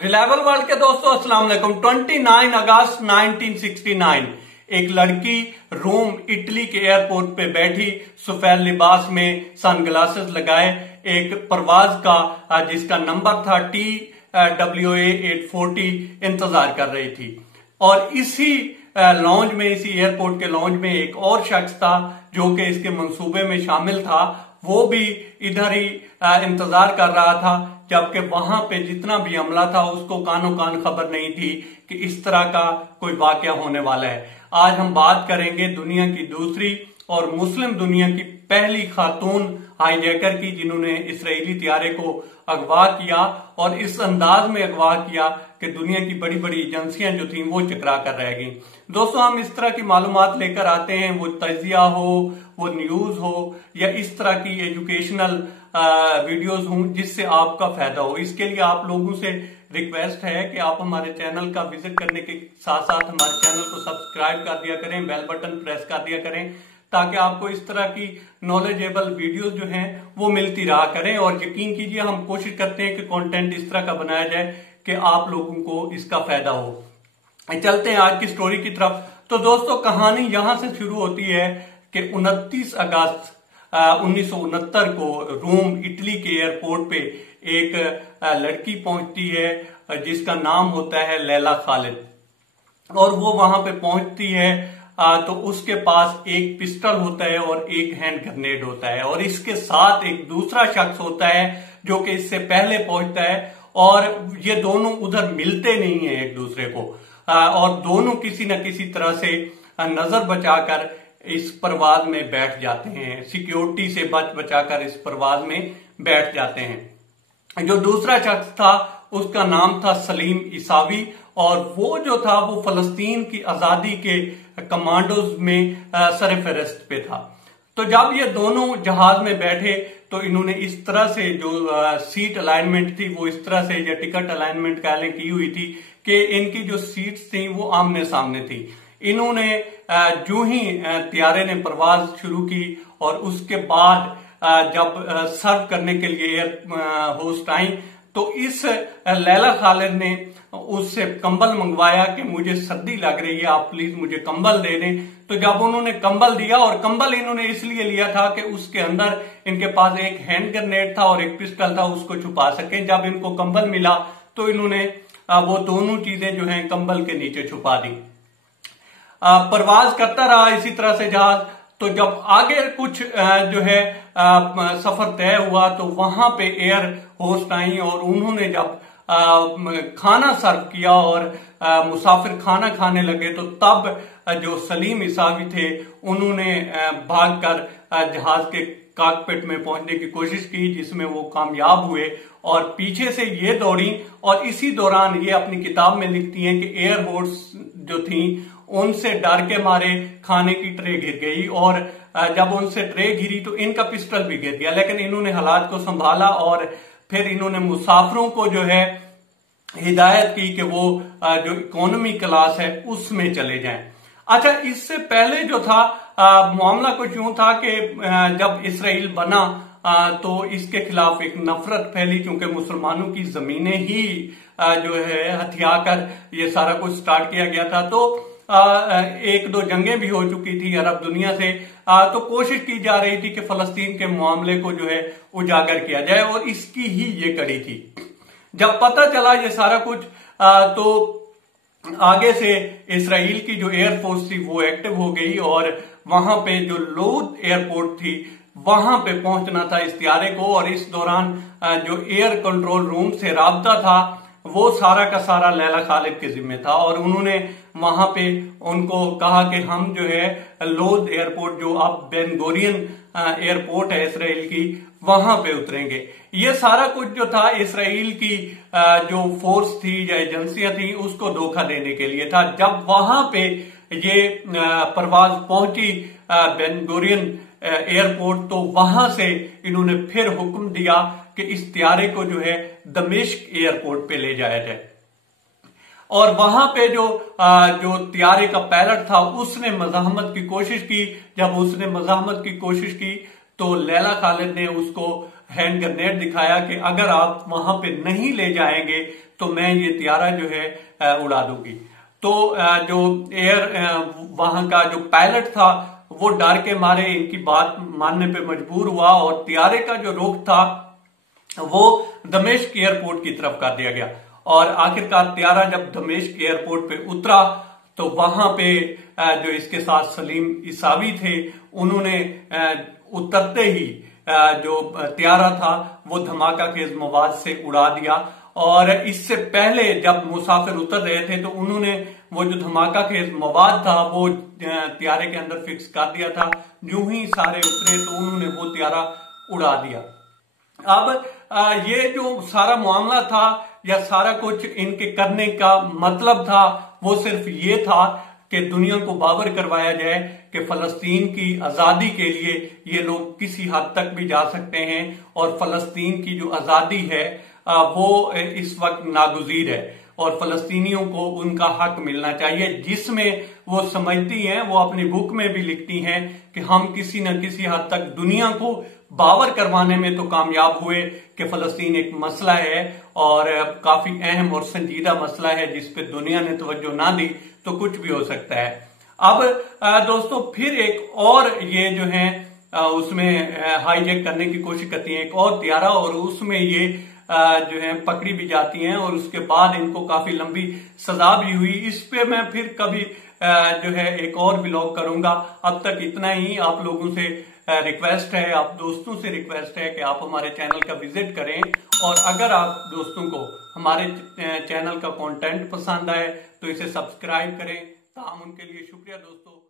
Reliable world के दोस्तों अस्सलाम वालेकुम। 29 अगस्त 1969 एक लड़की रोम इटली के एयरपोर्ट पे बैठी, सफेद लिबास में, सनग्लासेस लगाए, एक परवाज का जिसका नंबर था TWA 840 इंतजार कर रही थी। और इसी लॉन्ज में, इसी एयरपोर्ट के लॉन्ज में एक और शख्स था जो कि इसके मंसूबे में शामिल था। वो भी इधर ही इंतजार कर रहा था, जबकि वहां पे जितना भी अमला था उसको कानो कान खबर नहीं थी कि इस तरह का कोई वाकया होने वाला है। आज हम बात करेंगे दुनिया की दूसरी और मुस्लिम दुनिया की पहली खातून हाईजैकर की, जिन्होंने इस्राएली त्यारे को अगवा किया और इस अंदाज में अगवा किया कि दुनिया की बड़ी बड़ी एजेंसियां जो थी वो चकरा कर रह गई। दोस्तों, हम इस तरह की मालूमात लेकर आते हैं, वो तजिया हो, वो न्यूज हो या इस तरह की एजुकेशनल वीडियोस हों जिससे आपका फायदा हो। इसके लिए आप लोगों से रिक्वेस्ट है कि आप हमारे चैनल का विजिट करने के साथ साथ हमारे चैनल को सब्सक्राइब कर दिया करें, बेल बटन प्रेस कर दिया करें, ताकि आपको इस तरह की नॉलेजेबल वीडियोस जो हैं वो मिलती रहा करें। और यकीन कीजिए, हम कोशिश करते हैं कि कंटेंट इस तरह का बनाया जाए कि आप लोगों को इसका फायदा हो। चलते हैं आज की स्टोरी की तरफ। तो दोस्तों, कहानी यहां से शुरू होती है कि 29 अगस्त 1969 को रोम इटली के एयरपोर्ट पे एक लड़की पहुंचती है जिसका नाम होता है लैला खालिद। और वो वहां पे पहुंचती है तो उसके पास एक पिस्टल होता है और एक हैंड ग्रेनेड होता है, और इसके साथ एक दूसरा शख्स होता है जो कि इससे पहले पहुंचता है। और ये दोनों उधर मिलते नहीं है एक दूसरे को, और दोनों किसी न किसी तरह से नजर बचाकर इस परवाज में बैठ जाते हैं, सिक्योरिटी से बचाकर इस परवाज में बैठ जाते हैं। जो दूसरा शख्स था उसका नाम था सलीम ईसावी, और वो जो था वो फलस्तीन की आजादी के कमांडोज में सरफहरिस्त पे था। तो जब ये दोनों जहाज में बैठे तो इन्होंने इस तरह से जो सीट अलाइनमेंट थी वो इस तरह से, या टिकट अलाइनमेंट कहलें, की हुई थी कि इनकी जो सीट्स थी वो आमने सामने थी। इन्होंने जो ही त्यारे ने परवाज शुरू की और उसके बाद जब सर्व करने के लिए एयर होस्ट आई तो इस लैला खालिद ने उससे कंबल मंगवाया कि मुझे सर्दी लग रही है, आप प्लीज मुझे कंबल दे दें। तो जब उन्होंने कंबल दिया, और कंबल इन्होंने इसलिए लिया था कि उसके अंदर इनके पास एक हैंड ग्रेनेड था और एक पिस्टल था, उसको छुपा सके। जब इनको कंबल मिला तो इन्होंने वो दोनों चीजें जो हैं कंबल के नीचे छुपा दी। परवाज करता रहा इसी तरह से जहाज। तो जब आगे कुछ जो है सफर तय हुआ तो वहां पे एयर होस्ट आई और उन्होंने जब खाना सर्व किया और मुसाफिर खाना खाने लगे तो तब जो सलीम ईसावी थे उन्होंने भागकर जहाज के कॉकपिट में पहुंचने की कोशिश की, जिसमें वो कामयाब हुए और पीछे से ये दौड़ी। और इसी दौरान ये अपनी किताब में लिखती हैं कि एयर होस्ट जो थी उनसे डर के मारे खाने की ट्रे गिर गई, और जब उनसे ट्रे गिरी तो इनका पिस्टल भी गिर गया। लेकिन इन्होंने हालात को संभाला और फिर इन्होंने मुसाफिरों को जो है हिदायत की कि वो जो इकोनॉमी क्लास है उसमें चले जाएं। अच्छा, इससे पहले जो था मामला कुछ यूं था कि जब इसराइल बना तो इसके खिलाफ एक नफरत फैली, क्योंकि मुसलमानों की जमीनें ही जो है हथियाकर ये सारा कुछ स्टार्ट किया गया था। तो एक दो जंगें भी हो चुकी थी अरब दुनिया से। तो कोशिश की जा रही थी कि फलस्तीन के मामले को जो है उजागर किया जाए, और इसकी ही ये कड़ी थी। जब पता चला ये सारा कुछ तो आगे से इसराइल की जो एयरफोर्स थी वो एक्टिव हो गई, और वहां पे जो लोद एयरपोर्ट थी वहां पे पहुंचना था इस त्यारे को। और इस दौरान जो एयर कंट्रोल रूम से राब्ता था वो सारा का सारा लैला खालिद के जिम्मे था, और उन्होंने वहां पे उनको कहा कि हम जो है लोद एयरपोर्ट, जो अब बेन गोरियन एयरपोर्ट है इसराइल की, वहां पे उतरेंगे। ये सारा कुछ जो था इसराइल की जो फोर्स थी या एजेंसियां थी उसको धोखा देने के लिए था। जब वहां पे ये परवाज पहुंची बेन गोरियन एयरपोर्ट तो वहां से इन्होंने फिर हुक्म दिया कि इस त्यारे को जो है दमिश्क एयरपोर्ट पे ले जाया जाए। और वहां पे जो त्यारे का पायलट था उसने मजाहमत की कोशिश की। जब उसने मजाहमत की कोशिश की तो लैला खालिद ने उसको हैंड ग्रेनेड दिखाया कि अगर आप वहां पे नहीं ले जाएंगे तो मैं ये त्यारा जो है उड़ा दूंगी। तो जो वहां का जो पायलट था वो डर के मारे इनकी बात मानने पे मजबूर हुआ और त्यारे का जो रुख था वो दमिश्क एयरपोर्ट की तरफ कर दिया गया। और आखिरकार त्यारा जब दमिश्क एयरपोर्ट पे उतरा तो वहां पे जो इसके साथ सलीम ईसावी थे उन्होंने उतरते ही जो त्यारा था वो धमाका खेज मवाद से उड़ा दिया। और इससे पहले जब मुसाफिर उतर रहे थे तो उन्होंने वो जो धमाका खेज मवाद था वो त्यारे के अंदर फिक्स कर दिया था। यूं ही सारे उतरे तो उन्होंने वो त्यारा उड़ा दिया। अब ये जो सारा मामला था या सारा कुछ इनके करने का मतलब था वो सिर्फ ये था कि दुनिया को बावर करवाया जाए कि फलस्तीन की आजादी के लिए ये लोग किसी हद तक भी जा सकते हैं और फलस्तीन की जो आजादी है वो इस वक्त नागुजीर है और फलस्तीनियों को उनका हक मिलना चाहिए, जिसमें वो समझती हैं, वो अपनी बुक में भी लिखती हैं कि हम किसी न किसी हद तक दुनिया को बावर करवाने में तो कामयाब हुए कि फलस्तीन एक मसला है और काफी अहम और संजीदा मसला है जिस पे दुनिया ने तवज्जो ना दी तो कुछ भी हो सकता है। अब दोस्तों फिर एक और ये जो है उसमें हाईजैक करने की कोशिश करती है एक और त्यारा और उसमें ये जो है पकड़ी भी जाती हैं और उसके बाद इनको काफी लंबी सजा भी हुई। इस पे मैं फिर कभी जो है एक और व्लॉग करूंगा। अब तक इतना ही। आप लोगों से रिक्वेस्ट है, आप दोस्तों से रिक्वेस्ट है कि आप हमारे चैनल का विजिट करें और अगर आप दोस्तों को हमारे चैनल का कंटेंट पसंद आए तो इसे सब्सक्राइब करें। ताम उनके लिए शुक्रिया दोस्तों।